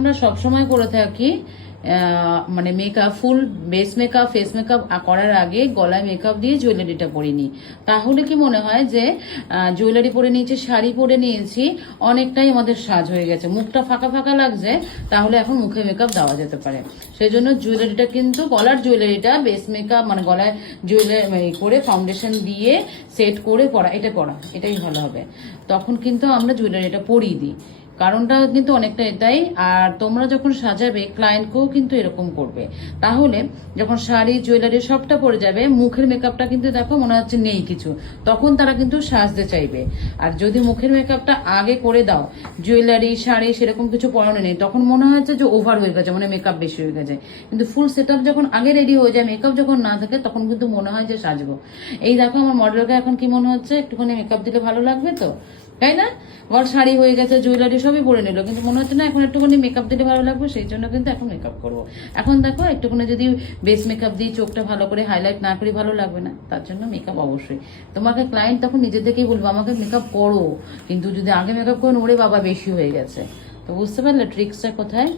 আমরা সবসময় করে থাকি মানে মেকআপ ফুল বেস মেকআপ ফেস মেকআপ করার আগে গলায় মেকআপ দিয়ে জুয়েলারিটা পরে নিই। তাহলে কি মনে হয় যে জুয়েলারি পরে নিয়েছি, শাড়ি পরে নিয়েছি, অনেকটাই আমাদের সাজ হয়ে গেছে, মুখটা ফাঁকা ফাঁকা লাগছে, তাহলে এখন মুখে মেকআপ দেওয়া যেতে পারে। সেই জন্য জুয়েলারিটা কিন্তু গলার জুয়েলারিটা বেস মেকআপ মানে গলায় জুয়েলারি করে ফাউন্ডেশন দিয়ে সেট করে পরা, এটাই ভালো হবে। তখন কিন্তু আমরা জুয়েলারিটা পরিয়ে দিই, কারণটা কিন্তু অনেকটা এটাই। আর তোমরা যখন সাজাবে ক্লায়েন্টকেও কিন্তু এরকম করবে, তাহলে যখন শাড়ি জুয়েলারি সবটা পরে যাবে, মুখের মেকআপটা কিন্তু দেখো মনে হচ্ছে নেই কিছু, তখন তারা কিন্তু সাজতে চাইবে। আর যদি মুখের মেকআপটা আগে করে দাও, জুয়েলারি শাড়ি সেরকম কিছু পরানো নেই, তখন মনে হচ্ছে যে ওভার হয়ে গেছে, মানে মেকআপ বেশি হয়ে গেছে। কিন্তু ফুল সেট আপ যখন আগে রেডি হয়ে যায়, মেকআপ যখন না থাকে, তখন কিন্তু মনে হয় যে সাজবো। এই দেখো আমার মডেলকে এখন কি মনে হচ্ছে, একটুখানি মেকআপ দিলে ভালো লাগবে তো, তাই না? ওর শাড়ি হয়ে গেছে, জুয়েলারি সবই পরে নিল, কিন্তু মনে হচ্ছে না এখন একটুখানি মেকআপ দিলে ভালো লাগবে, সেই জন্য কিন্তু এখন মেকআপ করবো। এখন দেখো একটুখানি যদি বেস মেকআপ দিই, চোখটা ভালো করে হাইলাইট না করি ভালো লাগবে না, তার জন্য মেকআপ অবশ্যই। তোমাকে ক্লায়েন্ট তখন নিজে থেকেই বলবো আমাকে মেকআপ করো, কিন্তু যদি আগে মেকআপ করেন ওরে বাবা বেশি হয়ে গেছে। তো বুঝতে পারলে ট্রিক্সটা কোথায়?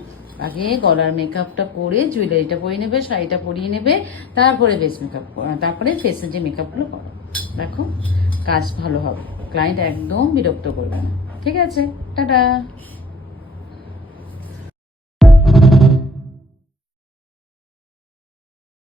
আগে গলার মেকআপটা করে জুয়েলারিটা পরিয়ে নেবে, শাড়িটা পরিয়ে নেবে, তারপরে বেস মেকআপ, তারপরে ফেসের যে মেকআপগুলো করো। দেখো কাজ ভালো হবে, ক্লায়েন্ট একদম বিরক্ত করবে না। ঠিক আছে, টাটা।